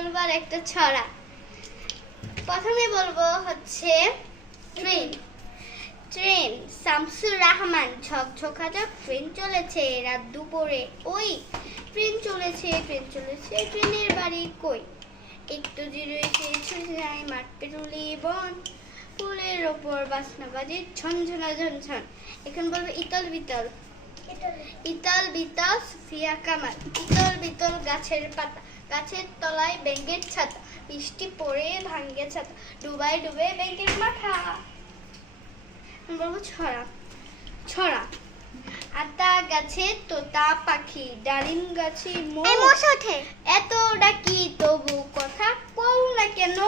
বলবো আর একটা ছড়া। প্রথমে বলবো হচ্ছে ট্রেন। ট্রেন শামসুর রহমান ঝকঝকাটা ট্রেন চলেছে রাত দুপুরে ওই। ট্রেন চলেছে ট্রেন চলেছে ট্রেনের বাড়ি কই। একটু জিরোইছে ছুটে যায় মাঠ পেরুলি বন। ফুলের ওপর বাসনা বাজে ঝনঝনা ঝনঝন। এখন বলবো ইতল বিতল। ইতল বিতল সুফিয়া কামাল। ইতল বিতল গাছের পাতা, গাছের তলায় ব্যাঙের ছাতা। বৃষ্টি পড়ে ভাঙ্গে ছাতা, ডুবাই ডুবে ব্যাঙের মাথা। বলবো ছড়া। ছড়া আতা গাছে তোতা পাখি, ডালিম গাছে মোর। এত ডাকি তবু কথা কও না কেন